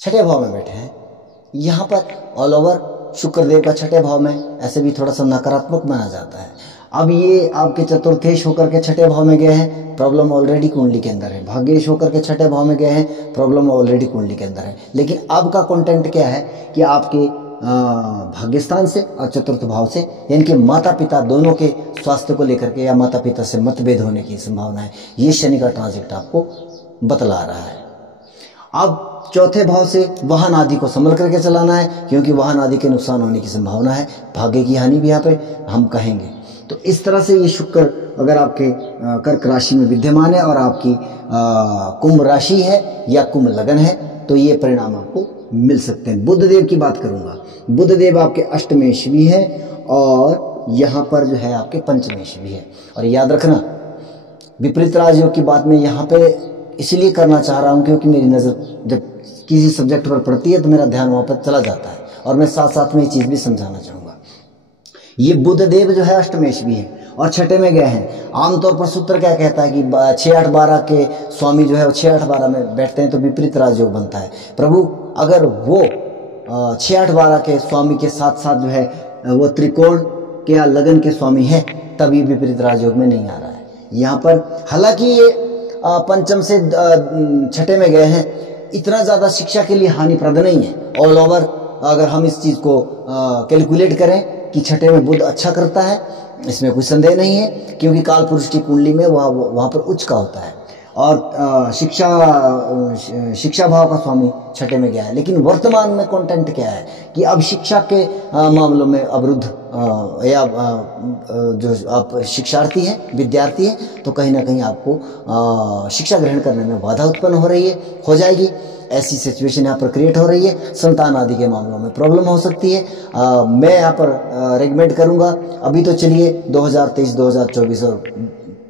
छठे भाव में बैठे हैं, यहाँ पर ऑल ओवर शुक्रदेव का छठे भाव में ऐसे भी थोड़ा सा नकारात्मक माना जाता है। अब ये आपके चतुर्थेश होकर के छठे भाव में गए हैं, प्रॉब्लम ऑलरेडी कुंडली के अंदर है। भाग्येश होकर के छठे भाव में गए हैं, प्रॉब्लम ऑलरेडी कुंडली के अंदर है। लेकिन अब का कंटेंट क्या है कि आपके भाग्यस्थान से और चतुर्थ भाव से, यानी कि माता पिता दोनों के स्वास्थ्य को लेकर के या माता पिता से मतभेद होने की संभावना है, ये शनि का ट्रांजिट आपको बतला रहा है। अब चौथे भाव से वाहन आदि को संभल करके चलाना है, क्योंकि वाहन आदि के नुकसान होने की संभावना है, भाग्य की हानि भी यहाँ पे हम कहेंगे। तो इस तरह से ये शुक्र अगर आपके कर्क राशि में विद्यमान है और आपकी कुंभ राशि है या कुंभ लगन है, तो ये परिणाम आपको मिल सकते हैं। बुध देव की बात करूंगा, बुध देव आपके अष्टमेश भी है और यहाँ पर जो है आपके पंचमेश भी है। और याद रखना, विपरीत राजयोग की बात मैं यहाँ पे इसलिए करना चाह रहा हूँ क्योंकि मेरी नज़र जब किसी सब्जेक्ट पर पड़ती है तो मेरा ध्यान वहाँ पर चला जाता है, और मैं साथ साथ में ये चीज़ भी समझाना चाहूँगा। ये बुध देव जो है अष्टमेश भी है और छठे में गए हैं। आमतौर पर सूत्र क्या कहता है कि 6, 8, 12 के स्वामी जो है वो 6, 8, 12 में बैठते हैं तो विपरीत राजयोग बनता है। प्रभु अगर वो 6, 8, 12 के स्वामी के साथ साथ जो है वो त्रिकोण के या लगन के स्वामी है, तभी विपरीत राजयोग में नहीं आ रहा है यहाँ पर। हालांकि ये पंचम से छठे में गए हैं, इतना ज़्यादा शिक्षा के लिए हानिप्रद नहीं है। ऑल ओवर अगर हम इस चीज़ को कैलकुलेट करें कि छठे में बुध अच्छा करता है, इसमें कोई संदेह नहीं है, क्योंकि काल पुरुष की कुंडली में वहाँ पर उच्च का होता है और शिक्षा भाव का स्वामी छठे में गया है। लेकिन वर्तमान में कंटेंट क्या है कि अब शिक्षा के मामलों में अवरुद्ध या जो आप शिक्षार्थी हैं, विद्यार्थी हैं, तो कहीं ना कहीं आपको शिक्षा ग्रहण करने में बाधा उत्पन्न हो रही है, हो जाएगी। ऐसी सिचुएशन यहाँ पर क्रिएट हो रही है। संतान आदि के मामलों में प्रॉब्लम हो सकती है। मैं यहाँ पर रेकमेंड करूँगा, अभी तो चलिए 2023, 2024 और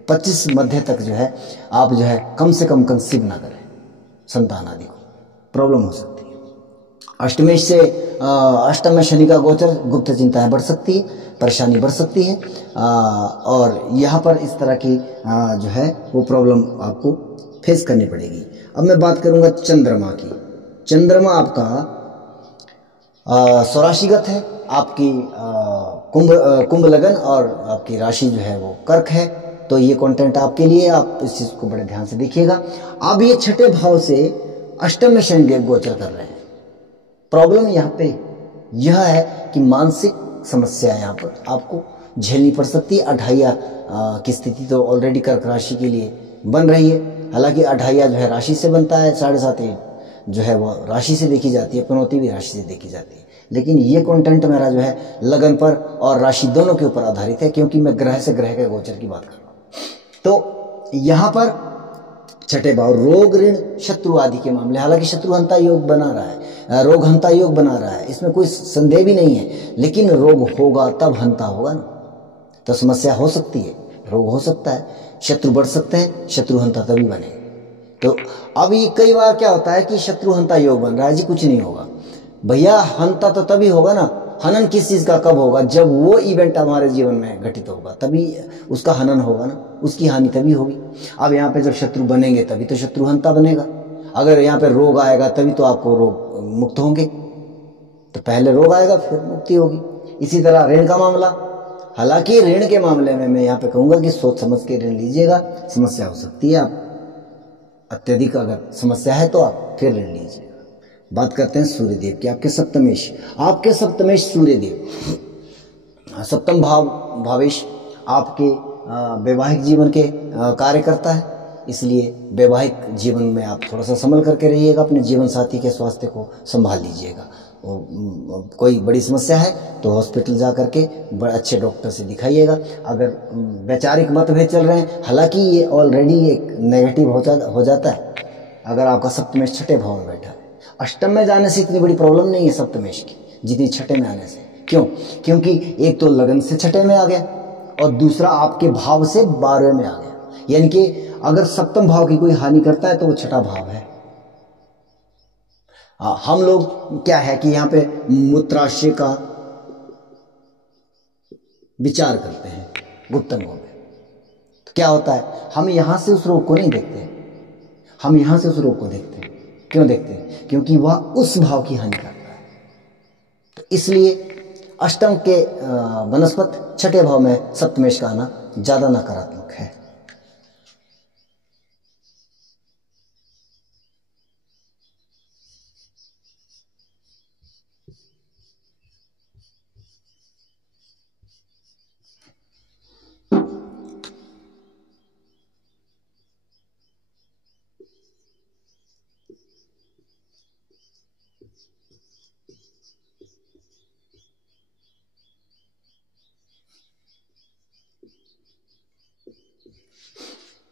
25 मध्य तक जो है आप जो है कम से कम कंसीव ना करें संतान आदि को, प्रॉब्लम हो सकती है। अष्टमेश से अष्टम में शनि का गोचर, गुप्त चिंताएं बढ़ सकती है, परेशानी बढ़ सकती है और यहाँ पर इस तरह की जो है वो प्रॉब्लम आपको फेस करनी पड़ेगी। अब मैं बात करूंगा चंद्रमा की। चंद्रमा आपका स्वराशिगत है, आपकी कुंभ लगन और आपकी राशि जो है वो कर्क है। तो ये कंटेंट आपके लिए, आप इस चीज को बड़े ध्यान से देखिएगा। अब ये छठे भाव से अष्टम में शनि गोचर कर रहे हैं। प्रॉब्लम यहाँ पे यह है कि मानसिक समस्या यहाँ पर आपको झेलनी पड़ सकती है। अढ़ाइया की स्थिति तो ऑलरेडी कर्क राशि के लिए बन रही है। हालांकि अढ़ाइया जो है राशि से बनता है, 7.5 जो है वो राशि से देखी जाती है, पनौती भी राशि से देखी जाती है। लेकिन ये कंटेंट मेरा जो है लगन पर और राशि दोनों के ऊपर आधारित है, क्योंकि मैं ग्रह से ग्रह के गोचर की बात कर रहा हूं। तो यहाँ पर छठे भाव रोग, ऋण, शत्रु आदि के मामले, हालांकि शत्रुहंता योग बना रहा है, रोगहंता योग बना रहा है, इसमें कोई संदेह भी नहीं है। लेकिन रोग होगा तब हंता होगा ना, तो समस्या हो सकती है, रोग हो सकता है, शत्रु बढ़ सकते हैं, शत्रुहंता तभी बने। तो अब ये कई बार क्या होता है कि शत्रुहंता योग बन रहा है, जी कुछ नहीं होगा भैया, हंता तो तभी होगा ना। हनन किस चीज का कब होगा? जब वो इवेंट हमारे जीवन में घटित होगा तभी उसका हनन होगा ना, उसकी हानि तभी होगी। अब यहाँ पे जब शत्रु बनेंगे तभी तो शत्रुहंता बनेगा। अगर यहाँ पे रोग आएगा तभी तो आपको रोग मुक्त होंगे, तो पहले रोग आएगा फिर मुक्ति होगी। इसी तरह ऋण का मामला, हालांकि ऋण के मामले में मैं यहाँ पे कहूंगा कि सोच समझ के ऋण लीजिएगा, समस्या हो सकती है। आप अत्यधिक अगर समस्या है तो आप फिर ऋण लीजिएगा। बात करते हैं सूर्यदेव की। आपके सप्तमेश सूर्यदेव, सप्तम भावेश आपके वैवाहिक जीवन के कार्य करता है, इसलिए वैवाहिक जीवन में आप थोड़ा सा संभल करके रहिएगा। अपने जीवन साथी के स्वास्थ्य को संभाल लीजिएगा। कोई बड़ी समस्या है तो हॉस्पिटल जा करके बड़े अच्छे डॉक्टर से दिखाइएगा। अगर वैचारिक मतभेद चल रहे हैं, हालांकि ये ऑलरेडी एक नेगेटिव हो जाता है अगर आपका सप्तमेश छठे भाव में बैठा है। अष्टम में जाने से इतनी बड़ी प्रॉब्लम नहीं है सप्तमेश की जितनी छठे में आने से। क्यों? क्योंकि एक तो लगन से छठे में आ गया और दूसरा आपके भाव से 12वें में आ गया। यानी कि अगर सप्तम भाव की कोई हानि करता है तो वो छठा भाव है। हम लोग क्या है कि यहाँ पे मूत्राशय का विचार करते हैं गुप्त अंगों में, तो क्या होता है, हम यहां से उस रोग को नहीं देखते, हम यहां से उस रोग को देखते हैं। क्यों देखते हैं? क्योंकि वह उस भाव की हानि करता है। तो इसलिए अष्टम के वनस्पत छठे भाव में सप्तमेश का आना ज्यादा नकारात्मक है।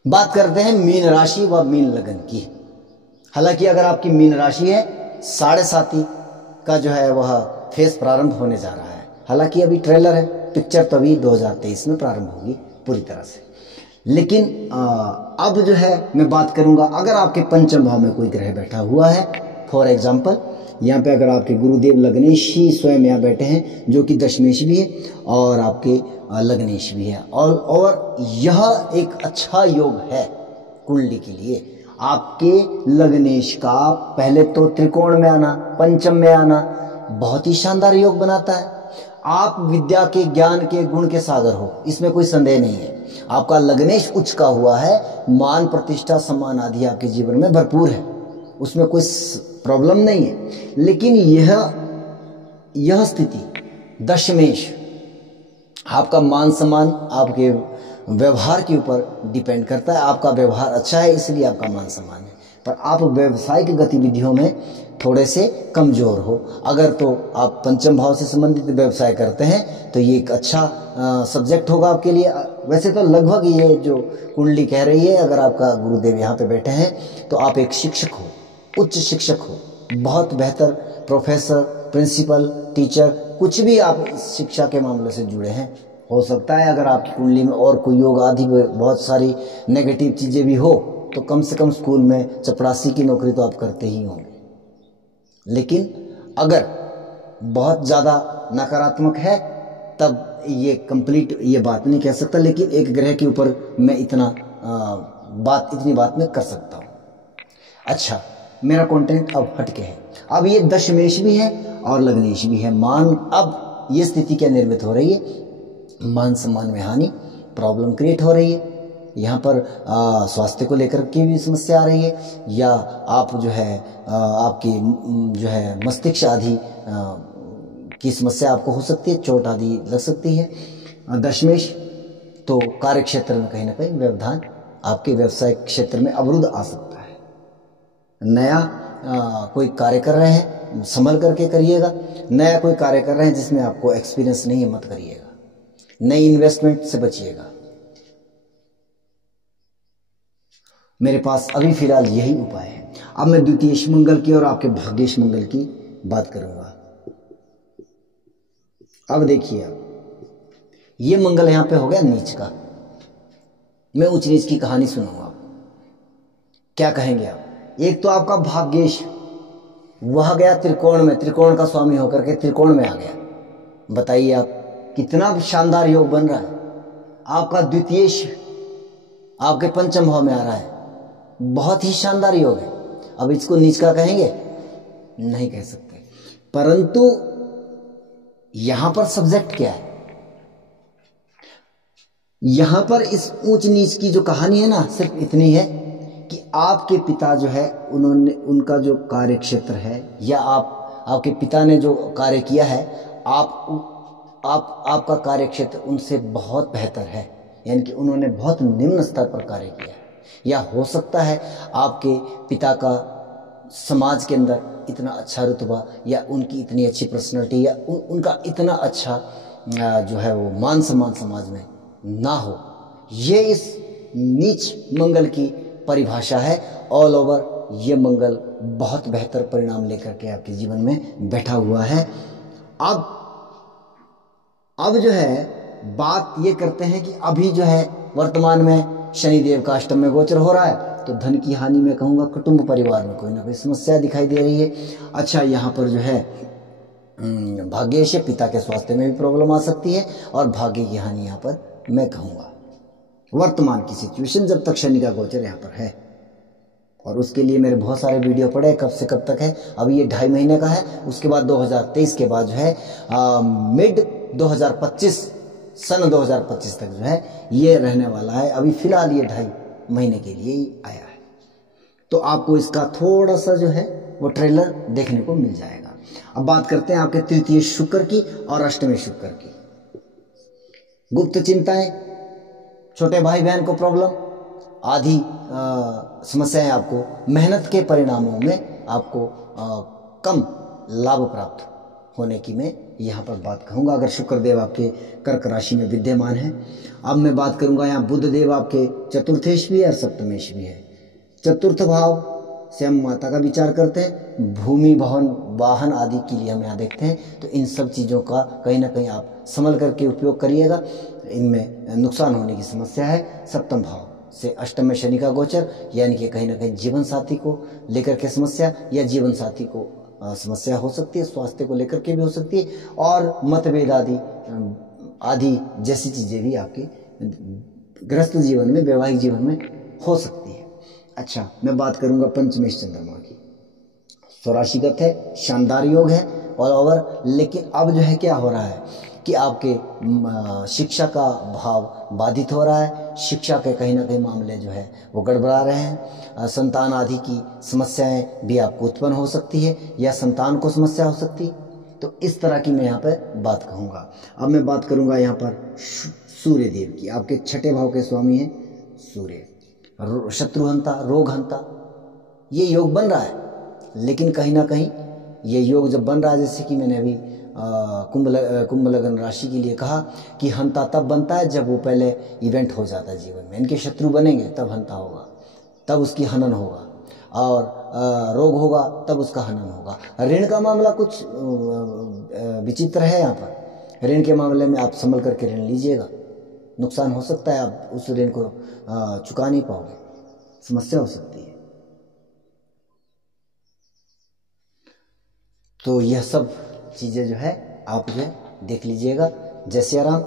बात करते हैं मीन राशि व मीन लगन की। हालांकि अगर आपकी मीन राशि है, 7.5 का जो है वह फेस प्रारंभ होने जा रहा है। हालांकि अभी ट्रेलर है, पिक्चर तो अभी 2023 में प्रारंभ होगी पूरी तरह से। लेकिन अब जो है मैं बात करूंगा, अगर आपके पंचम भाव में कोई ग्रह बैठा हुआ है, फॉर एग्जाम्पल यहाँ पे अगर आपके गुरुदेव लग्नेश ही स्वयं यहाँ बैठे हैं, जो कि दशमेश भी है और आपके लग्नेश भी है, और यह एक अच्छा योग है कुंडली के लिए। आपके लग्नेश का पहले तो त्रिकोण में आना, पंचम में आना बहुत ही शानदार योग बनाता है। आप विद्या के, ज्ञान के, गुण के सागर हो, इसमें कोई संदेह नहीं है। आपका लग्नेश उच्च का हुआ है, मान प्रतिष्ठा सम्मान आदि आपके जीवन में भरपूर है, उसमें कोई प्रॉब्लम नहीं है। लेकिन यह स्थिति दशमेश आपका मान सम्मान, आपके व्यवहार के ऊपर डिपेंड करता है। आपका व्यवहार अच्छा है इसलिए आपका मान सम्मान है, पर आप व्यवसायिक गतिविधियों में थोड़े से कमजोर हो। अगर तो आप पंचम भाव से संबंधित व्यवसाय करते हैं तो ये एक अच्छा सब्जेक्ट होगा आपके लिए। वैसे तो लगभग ये जो कुंडली कह रही है, अगर आपका गुरुदेव यहाँ पे बैठे हैं तो आप एक शिक्षक हो, उच्च शिक्षक हो, बहुत बेहतर प्रोफेसर, प्रिंसिपल, टीचर, कुछ भी आप इस शिक्षा के मामले से जुड़े हैं। हो सकता है अगर आपकी कुंडली में और कोई योग आदि बहुत सारी नेगेटिव चीजें भी हो तो कम से कम स्कूल में चपरासी की नौकरी तो आप करते ही होंगे। लेकिन अगर बहुत ज्यादा नकारात्मक है तब ये कंप्लीट ये बात नहीं कह सकता, लेकिन एक ग्रह के ऊपर मैं इतनी बात मैं कर सकता हूँ। अच्छा, मेरा कंटेंट अब हटके है। अब ये दशमेश भी है और लग्नेश भी है। अब ये स्थिति क्या निर्मित हो रही है, मान सम्मान में हानि, प्रॉब्लम क्रिएट हो रही है। यहाँ पर स्वास्थ्य को लेकर के भी समस्या आ रही है, या आप जो है आपकी जो है मस्तिष्क आदि की समस्या आपको हो सकती है, चोट आदि लग सकती है। दशमेश तो कार्य क्षेत्र में कहीं ना कहीं व्यवधान, आपके व्यवसाय क्षेत्र में अवरुद्ध आ सकता है। नया कोई कार्य कर रहे हैं, संभल करके करिएगा। नया कोई कार्य कर रहे हैं जिसमें आपको एक्सपीरियंस नहीं है, मत करिएगा। नई इन्वेस्टमेंट से बचिएगा। मेरे पास अभी फिलहाल यही उपाय है। अब मैं द्वितीयेश मंगल की और आपके भाग्येश मंगल की बात करूंगा। अब देखिए, आप ये मंगल यहां पे हो गया नीच का। मैं उच्च नीच की कहानी सुनाऊंगा। क्या कहेंगे आप? एक तो आपका भाग्येश वह गया त्रिकोण में, त्रिकोण का स्वामी होकर के त्रिकोण में आ गया। बताइए आप, कितना शानदार योग बन रहा है। आपका द्वितीयेश आपके पंचम भाव में आ रहा है, बहुत ही शानदार योग है। अब इसको नीच का कहेंगे? नहीं कह सकते। परंतु यहां पर सब्जेक्ट क्या है? यहां पर इस ऊंच नीच की जो कहानी है ना, सिर्फ इतनी है कि आपके पिता जो है, उन्होंने उनका जो कार्य क्षेत्र है, या आपके पिता ने जो कार्य किया है, आपका कार्य क्षेत्र उनसे बहुत बेहतर है, यानी कि उन्होंने बहुत निम्न स्तर पर कार्य किया है। या हो सकता है आपके पिता का समाज के अंदर इतना अच्छा रुतबा, या उनकी इतनी अच्छी पर्सनैलिटी, या उनका इतना अच्छा जो है वो मान सम्मान समाज में ना हो। ये इस नीच मंगल की परिभाषा है। ऑल ओवर ये मंगल बहुत बेहतर परिणाम लेकर के आपके जीवन में बैठा हुआ है। अब जो है बात ये करते हैं कि अभी जो है वर्तमान में शनिदेव का अष्टम में गोचर हो रहा है, तो धन की हानि में कहूँगा, कुटुंब परिवार में कोई ना कोई समस्या दिखाई दे रही है। अच्छा, यहाँ पर जो है भाग्येश, पिता के स्वास्थ्य में भी प्रॉब्लम आ सकती है, और भाग्य की हानि यहाँ पर मैं कहूँगा वर्तमान की सिचुएशन जब तक शनि का गोचर यहाँ पर है। और उसके लिए मेरे बहुत सारे वीडियो पड़े, कब से कब तक है। अभी ये 2.5 महीने का है। उसके बाद 2023 के बाद जो है मिड 2025 सन 2025 तक जो है ये रहने वाला है। अभी फिलहाल ये 2.5 महीने के लिए ही आया है, तो आपको इसका थोड़ा सा जो है वो ट्रेलर देखने को मिल जाएगा। अब बात करते हैं आपके तृतीय शुक्र की और अष्टमी शुक्र की। गुप्त चिंताएं, छोटे भाई बहन को प्रॉब्लम आदि समस्याएं, आपको मेहनत के परिणामों में आपको कम लाभ प्राप्त होने की मैं यहाँ पर बात कहूँगा, अगर शुक्रदेव आपके कर्क राशि में विद्यमान है। अब मैं बात करूँगा, यहाँ बुध देव आपके चतुर्थेश भी है और सप्तमेश भी है। चतुर्थ भाव से हम माता का विचार करते हैं, भूमि भवन वाहन आदि के लिए हम यहाँ देखते हैं। तो इन सब चीज़ों का कहीं ना कहीं आप संभल करके उपयोग करिएगा, इनमें नुकसान होने की समस्या है। सप्तम भाव से अष्टम में शनि का गोचर, यानी कि कहीं ना कहीं जीवन साथी को लेकर के समस्या, या जीवन साथी को समस्या हो सकती है, स्वास्थ्य को लेकर के भी हो सकती है, और मतभेद आदि जैसी चीज़ें भी आपके गृहस्थ जीवन में, वैवाहिक जीवन में हो सकती है। अच्छा, मैं बात करूंगा पंचमेश चंद्रमा की। स्वराशिगत है, शानदार योग है और ओवर। लेकिन अब जो है क्या हो रहा है कि आपके शिक्षा का भाव बाधित हो रहा है। शिक्षा के कहीं ना कहीं मामले जो है वो गड़बड़ा रहे हैं। संतान आदि की समस्याएं भी आपको उत्पन्न हो सकती है, या संतान को समस्या हो सकती है। तो इस तरह की मैं यहाँ पर बात कहूँगा। अब मैं बात करूँगा यहाँ पर सूर्य देव की। आपके छठे भाव के स्वामी हैं सूर्य। शत्रुहंता, रोगहंता, ये योग बन रहा है। लेकिन कहीं ना कहीं ये योग जब बन रहा है, जैसे कि मैंने अभी कुंभ लग्न राशि के लिए कहा कि हंता तब बनता है जब वो पहले इवेंट हो जाता है जीवन में। इनके शत्रु बनेंगे तब हंता होगा, तब उसकी हनन होगा, और रोग होगा तब उसका हनन होगा। ऋण का मामला कुछ विचित्र है। यहाँ पर ऋण के मामले में आप संभल करके ऋण लीजिएगा, नुकसान हो सकता है, आप उस ऋण को चुका नहीं पाओगे, समस्या हो सकती है। तो यह सब चीज़ें जो है आप जो है देख लीजिएगा। जय सिया राम।